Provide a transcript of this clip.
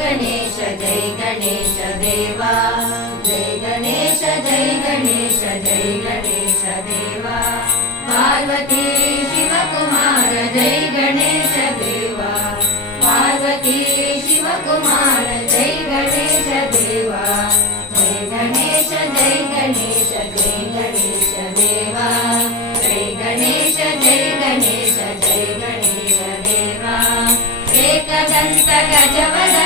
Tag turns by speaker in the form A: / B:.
A: गणेश जय गणेश देवा। जय गणेश जय गणेश जय गणेश देवा। पार्वती शिवकुमार जय गणेश देवा। पार्वती शिवकुमार जय गणेश देवा। जय गणेश जय गणेश जय गणेश देवा। जय गणेश जय गणेश जय गणेश देवा। एकदन्त गजवद